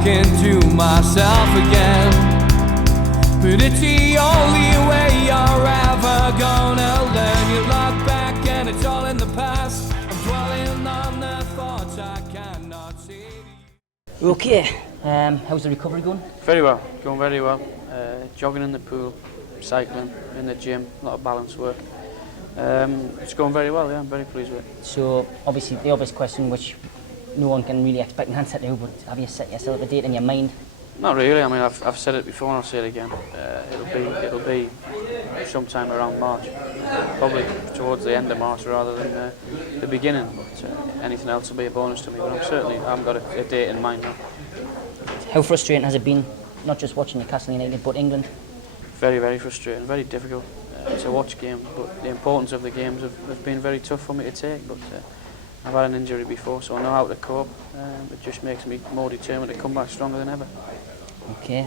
talking to myself again. But it's the only way you're ever gonna learn. You look back and it's all in the past. I'm dwelling on the thoughts I cannot see. Okay, how's the recovery going? Very well, going very well. Jogging in the pool, cycling in the gym, a lot of balance work. It's going very well, yeah, I'm very pleased with it. So, obviously, the obvious question, which no one can really expect an answer to, but have you set yourself a date in your mind? Not really. I mean, I've said it before and I'll say it again. It'll be sometime around March, probably towards the end of March rather than the beginning. But anything else will be a bonus to me. But I haven't got a date in mind now. How frustrating has it been, not just watching Newcastle United, but England? Very, very frustrating. Very difficult to watch games. But the importance of the games have been very tough for me to take. But I've had an injury before, so I know how to cope. It just makes me more determined to come back stronger than ever. Okay,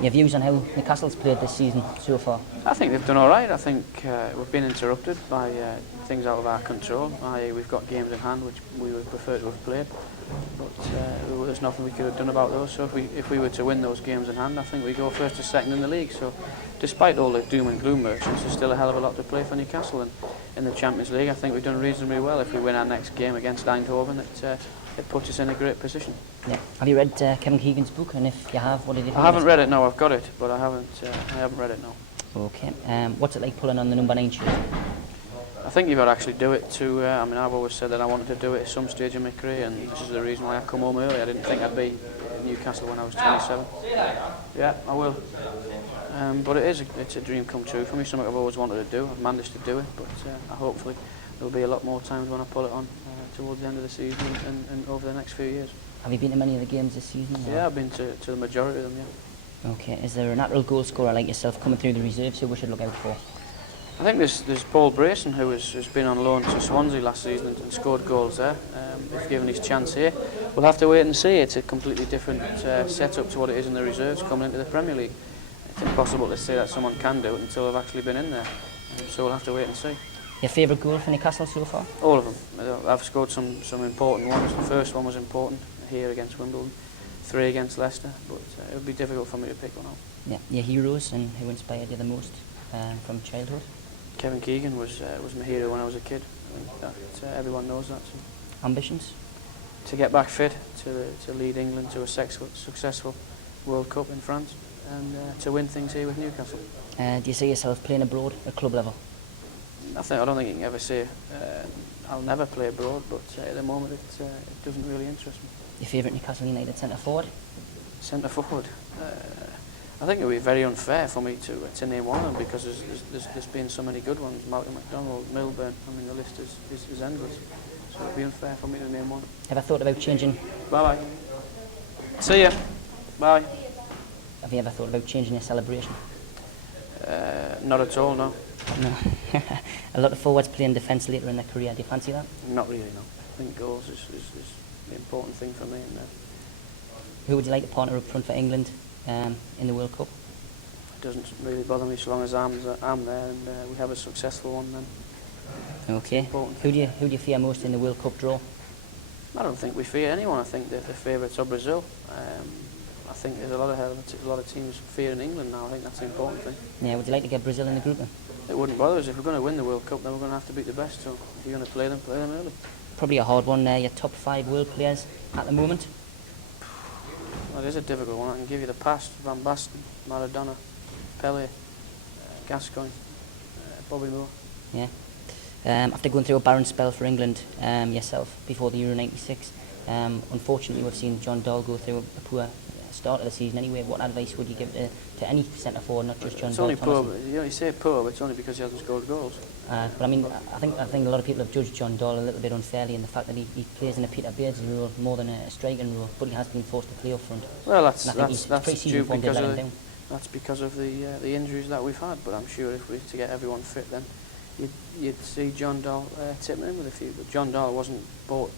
your views on how Newcastle's played this season so far? I think they've done all right. I think we've been interrupted by things out of our control. We've got games in hand which we would prefer to have played, but there's nothing we could have done about those. So if we were to win those games in hand, I think we go first or second in the league. So despite all the doom and gloom merchants, there's still a hell of a lot to play for Newcastle. And in the Champions League, I think we've done reasonably well. If we win our next game against Eindhoven, it puts us in a great position. Yeah. Have you read Kevin Keegan's book? And if you have, what did you think? I haven't read it. No, I've got it, but I haven't read it. No. Okay. What's it like pulling on the number 9 shirt? I think you've got to actually do it to. I mean, I've always said that I wanted to do it at some stage in my career, and this is the reason why I come home early. I didn't think I'd be in Newcastle when I was 27. Yeah, I will. But it's a dream come true for me. Something I've always wanted to do. I've managed to do it, but hopefully there'll be a lot more times when I pull it on towards the end of the season and over the next few years. Have you been to many of the games this season? Or? Yeah, I've been to the majority of them. Yeah. Okay. Is there a natural goal scorer like yourself coming through the reserves who we should look out for? I think there's Paul Brayson who has been on loan to Swansea last season and scored goals there. If given his chance here, we'll have to wait and see. It's a completely different setup to what it is in the reserves coming into the Premier League. It's impossible to say that someone can do it until they've actually been in there. So we'll have to wait and see. Your favourite goal for Newcastle so far? All of them. I've scored some important ones. The first one was important here against Wimbledon, 3 against Leicester, but it would be difficult for me to pick one out. Yeah, your heroes and who inspired you the most from childhood? Kevin Keegan was my hero when I was a kid. I think everyone knows that. So. Ambitions? To get back fit, to lead England to a successful World Cup in France, and to win things here with Newcastle. Do you see yourself playing abroad at club level? I don't think you can ever say I'll never play abroad, but at the moment it doesn't really interest me. Your favourite Newcastle United centre forward? Centre forward? I think it would be very unfair for me to name one of them because there's been so many good ones. Malcolm McDonald, Milburn. I mean, the list is endless. So it would be unfair for me to name one. Ever thought about changing? Bye bye. See ya. Bye. Have you ever thought about changing your celebration? Not at all, no. No. A lot of forwards play in defence later in their career. Do you fancy that? Not really, no. I think goals is the important thing for me. Who would you like to partner up front for England in the World Cup? It doesn't really bother me so long as I'm there and we have a successful one then. Okay. Who do you fear most in the World Cup draw? I don't think we fear anyone. I think that the favourites are Brazil. I think there's a lot of teams fearing England now. I think that's the important thing. Yeah, would you like to get Brazil in the group then? It wouldn't bother us. If we're going to win the World Cup, then we're going to have to beat the best. So if you're going to play them early. Probably a hard one there. Your top 5 world players at the moment? Well, it is a difficult one. I can give you the past: Van Basten, Maradona, Pelé, Gascoigne, Bobby Moore. Yeah. After going through a barren spell for England yourself before the Euro '96, unfortunately we've seen John Dahl go through a poor start of the season anyway. What advice would you give to any centre forward, not just John Dahl? It's only poor, you say poor, but it's only because he hasn't scored goals. But I mean, I think a lot of people have judged John Dahl a little bit unfairly in the fact that he plays in a Peter Beardsley role more than a striking role, but he has been forced to play up front. Well, that's due because of the injuries that we've had. But I'm sure if we were to get everyone fit, then you'd see John Dahl tipping in with a few. But John Dahl wasn't bought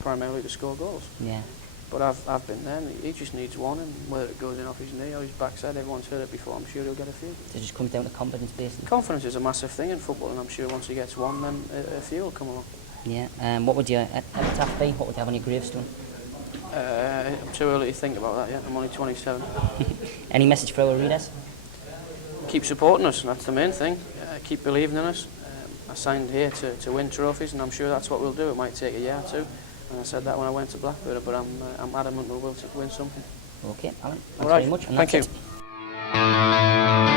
primarily to score goals. Yeah. But I've been there, and he just needs one, and whether it goes in off his knee or his backside, everyone's heard it before, I'm sure he'll get a few. So it just comes down to confidence, basically? Confidence is a massive thing in football, and I'm sure once he gets one, then a few will come along. Yeah, what would your epitaph be? What would you have on your gravestone? I'm too early to think about that yet. I'm only 27. Any message for our readers? Keep supporting us, that's the main thing. Keep believing in us. I signed here to win trophies, and I'm sure that's what we'll do. It might take a year or two, and I said that when I went to Blackburn, but I'm adamant we'll win something. Okay, Alan, thanks All right. very much. And Thank that's you. it.